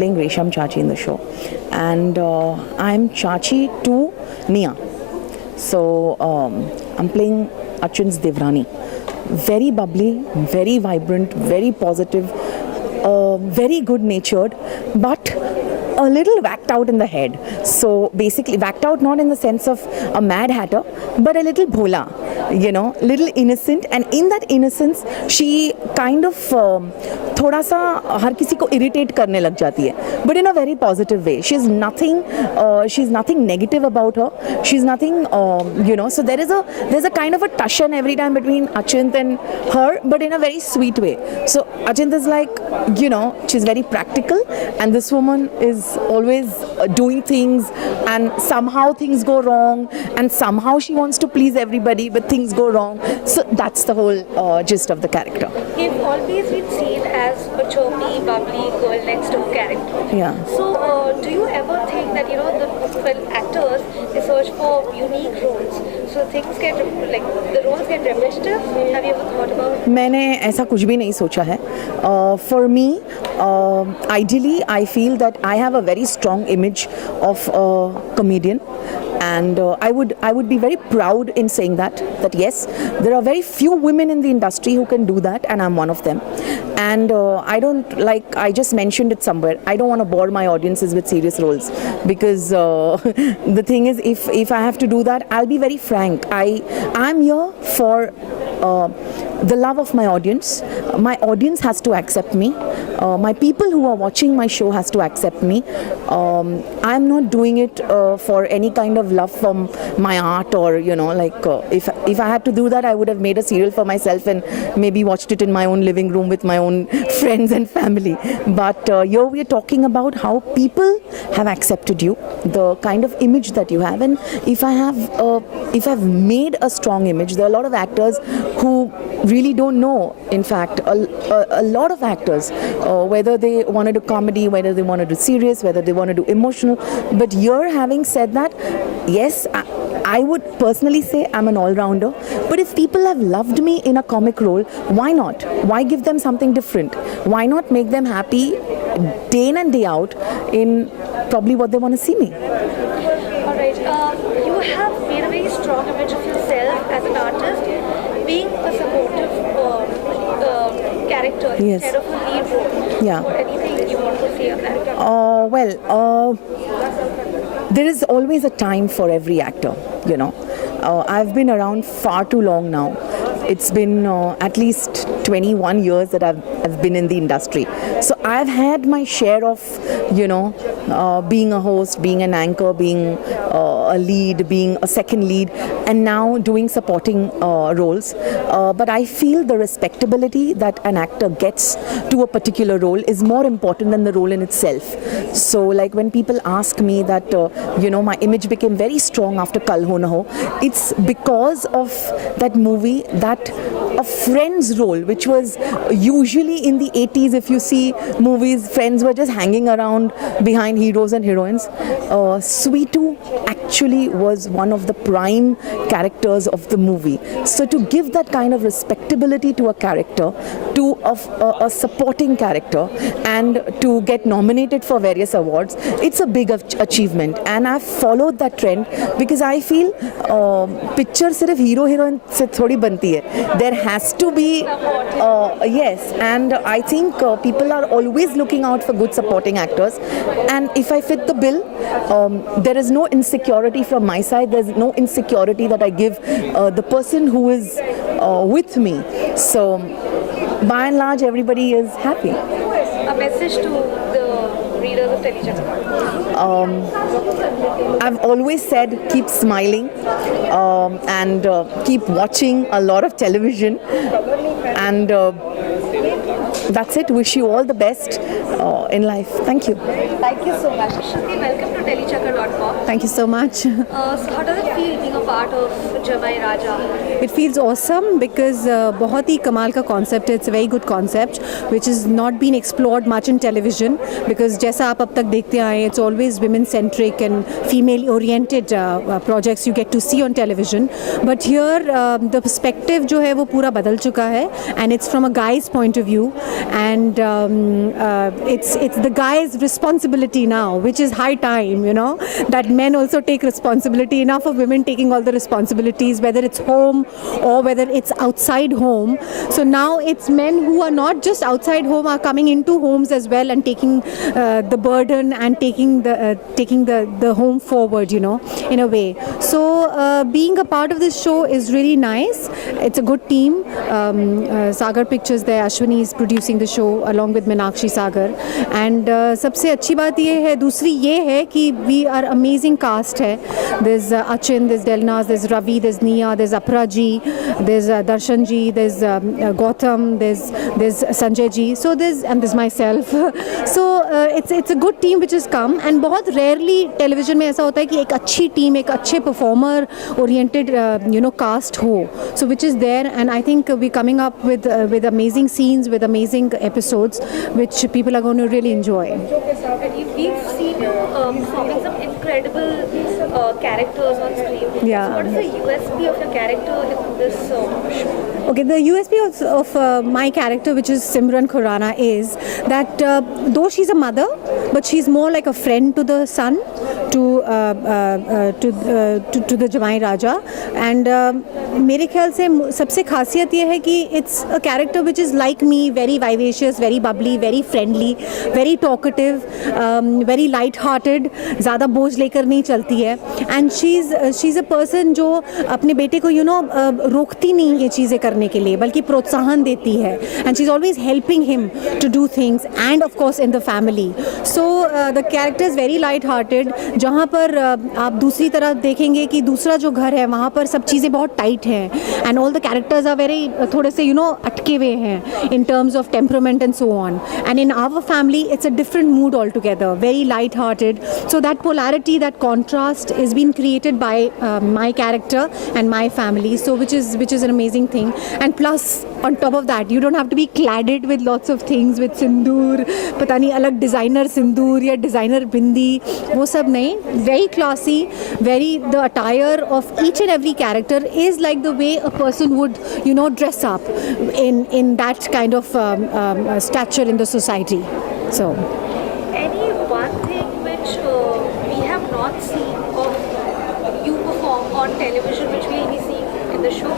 playing Resham Chachi in the show, and I'm Chachi to Nia. So I'm playing Achin's Devrani. Very bubbly, very vibrant, very positive, very good-natured, but a little whacked out in the head. So basically, whacked out not in the sense of a mad hatter, but a little bhola, little innocent. And in that innocence, she kind of थोड़ा सा हर किसी को irritate करने लग जाती है, but in a very positive way. She's nothing negative about her. She's nothing, So there's a kind of a tension every time between Achint and her, but in a very sweet way. So Achint is like, she's very practical, and this woman is always doing things, and somehow things go wrong, and somehow she wants to please everybody, but things go wrong. So that's the whole gist of the character. You've always been seen as a chirpy, bubbly, girl next door character. Yeah. So do you ever think that the actors, they search for unique roles, so things get the roles get repetitive? Have you ever thought about it? मैंने ऐसा कुछ भी नहीं सोचा है. For me, ideally, I feel that I have a very strong image of a comedian, and I would be very proud in saying that yes, there are very few women in the industry who can do that, and I'm one of them. And I just mentioned it somewhere, I don't want to bore my audiences with serious roles, because the thing is, if I have to do that, I'll be very frank. I'm here for the love of my audience. My audience has to accept me. My people who are watching my show has to accept me. I'm not doing it for any kind of love from my art, or if I had to do that, I would have made a serial for myself and maybe watched it in my own living room with my own friends and family. But here we are talking about how people have accepted you, the kind of image that you have, and if I've made a strong image, there are a lot of actors who really don't know. In fact, a lot of actors, whether they want to do comedy, whether they want to do serious, whether they want to do emotional. But you're having said that, yes, I would personally say I'm an all-rounder. But if people have loved me in a comic role, why not? Why give them something different? Why not make them happy day in and day out in probably what they want to see me? All right. You have made a very strong image of yourself as an artist, being a supportive character instead of a lead role. Yeah. Anything you want to say on that? There is always a time for every actor, I've been around far too long now. It's been at least 21 years that I've been in the industry. So I've had my share of, being a host, being an anchor, being a lead, being a second lead, and now doing supporting roles. But I feel the respectability that an actor gets to a particular role is more important than the role in itself. So like when people ask me that, my image became very strong after Kal Ho Na Ho, it's because of that movie, that a friend's role, which was usually in the 80s, if you see movies, friends were just hanging around behind heroes and heroines. Sweetu actually was one of the prime characters of the movie. So to give that kind of respectability to a character, to a supporting character, and to get nominated for various awards, it's a big achievement. And I've followed that trend because I feel picture sirf hero heroine se thodi banti hai. There has to be yes, and I think people are always looking out for good supporting actors, and if I fit the bill, there is no insecurity from my side. There's no insecurity that I give the person who is with me. So by and large, everybody is happy. A message to the readers of Telechakra. I've always said keep smiling and keep watching a lot of television, and that's it. Wish you all the best in life. Thank you. Thank you so much. Shruti, welcome to Telechakra.com. Thank you so much. So how does it feel being a part of Jamai Raja? It feels awesome because बहुत ही कमाल का concept है. It's a very good concept which has not been explored much in television because जैसा आप अब तक देखते आए it's always women centric and female oriented projects you get to see on television. But here the perspective जो है वो पूरा बदल चुका है and it's from a guy's point of view and it's the guy's responsibility now, which is high time, you know, that men also take responsibility. Enough of women taking all the responsibilities, whether it's home or whether it's outside home. So now it's men who are not just outside home are coming into homes as well and taking the burden and taking the home forward, you know, in a way. So being a part of this show is really nice. It's a good team. Sagar Pictures there, Ashwini is producing the show along with Meenakshi Sagar. And सबसे अच्छी बात ये है, दूसरी ये है कि we are amazing cast है. There's Achin, there's Delnaaz, there's Ravi, there's Nia, there's Apra ji, there's Darshan ji, there's Gautam, there's Sanjay ji. So there's myself. So it's a good team which has come. And बहुत rarely television में ऐसा होता है कि एक अच्छी team, एक अच्छे performer oriented cast हो. So which is there, and I think we're coming up with amazing scenes, with amazing episodes, which people are going to really enjoy. And we've seen you performing some incredible characters on screen. Yeah. So what is the USP of your character in this show? Okay, the USP of my character, which is Simran Khurana, is that though she's a mother, but she's more like a friend to the son, to the Jamai Raja. And मेरे ख्याल से सबसे खासियत ये है कि it's a character which is like me, very vivacious, very bubbly, very friendly, very talkative, very light-hearted, ज़्यादा बोझ लेकर नहीं चलती है. And she's a person जो अपने बेटे को रोकती नहीं ये चीज़ें करने के लिए, बल्कि प्रोत्साहन देती है. And she's always helping him to do things, and of course in the family. So the character is very light-hearted. जहाँ पर आप दूसरी तरफ देखेंगे कि दूसरा जो घर है वहाँ पर सब चीज़ें बहुत टाइट हैं, and all the characters are very थोड़े से अटके हुए हैं in terms of temperament and so on. And in our family it's a different mood altogether, very light-hearted. So that polarity, that contrast is being created by my character and my family. So which is an amazing thing. And plus on top of that, you don't have to be cladded with lots of things, with sindoor, पता नहीं अलग designer sindoor या designer bindi, वो सब नहीं. Very classy, the attire of each and every character is like the way a person would dress up in that kind of stature in the society. So Any one thing which we have not seen of you perform on television which we'll be seeing in the show?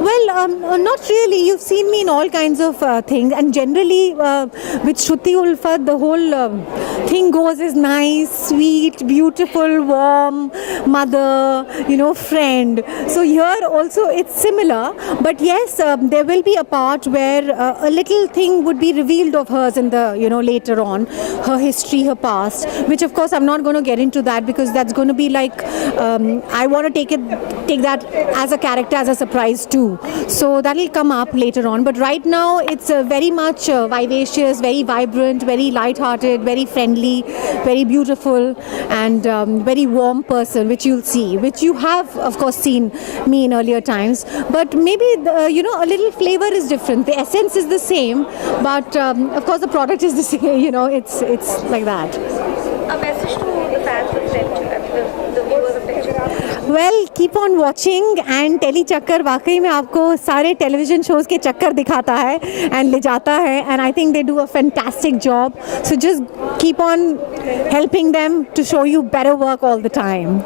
Well, not really. You've seen me in all kinds of things, and generally with Shruti Ulfat, the whole thing goes is nice, sweet, beautiful, warm, mother, friend. So here also it's similar, but yes, there will be a part where a little thing would be revealed of hers in the, later on, her history, her past, which of course I'm not going to get into that because that's going to be like, I want to take that as a character, as a surprise too. So that will come up later on. But right now it's very much vivacious, very vibrant, very light-hearted, very friendly, very beautiful, and very warm person, which you'll see, which you have of course seen me in earlier times. But maybe a little flavor is different. The essence is the same, but of course the product is the same. It's like that. A message to the fans of Tenchu, the viewers of Tenchu. Well, keep on watching, and Tele Chakkar वाकई में आपको सारे television shows के चक्कर दिखाता है and ले जाता है, and I think they do a fantastic job. So just keep on helping them to show you better work all the time.